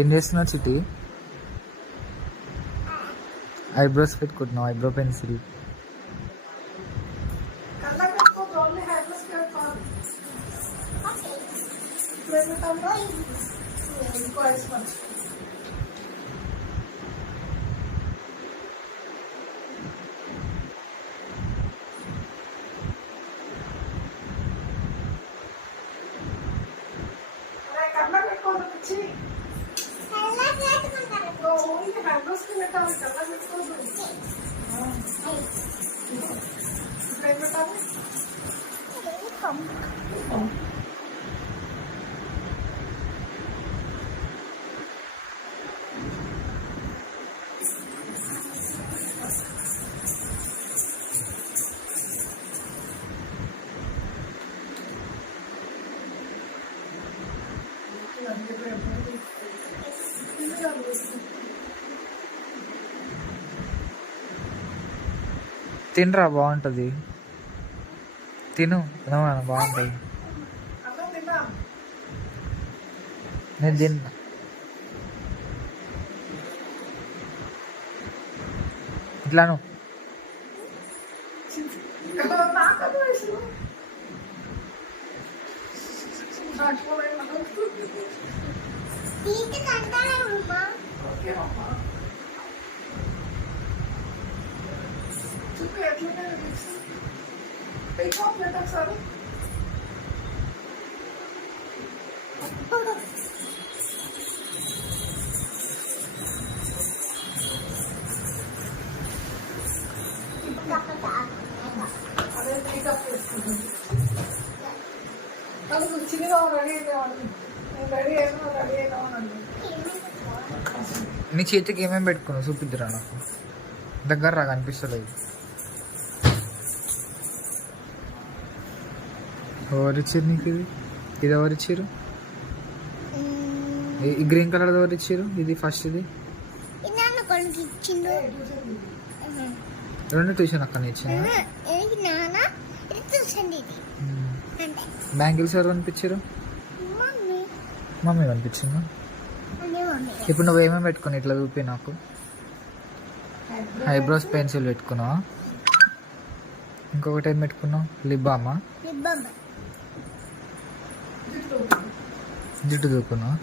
ఏం చేస్తున్నావు చిట్టి? ఐబ్రోస్ పెట్టుకుంటున్నావు, ఐబ్రో పెన్సిల్. తినరా, బాగుంటుంది. తిను, బాగుంటుంది. నేను తిన్నా. ఇట్లాను నీ చేతికి ఏమేమి పెట్టుకున్నావు చూపిద్దురా నాకు. దగ్గర రా, కనిపిస్తలేదు. ఎవరిచ్చారు నీకు ఇది? ఇది ఎవరిచ్చారు? ఈ గ్రీన్ కలర్ ఎవరిచ్చారు? ఇది ఫస్ట్. ఇది రెండు ట్యూషన్ అక్కడ ఇచ్చిన. బ్యాంగిల్స్ ఎవరు కనిపించారు? మమ్మీ కనిపించిందా? ఇప్పుడు నువ్వు ఏమేమి పెట్టుకుని ఇట్లా చూపి నాకు. ఐబ్రోస్ పెన్సిల్ పెట్టుకున్నావా? ఇంకొకటి ఏం పెట్టుకున్నావు? లిప్ బామా? జుట్టు దూకున్నావా?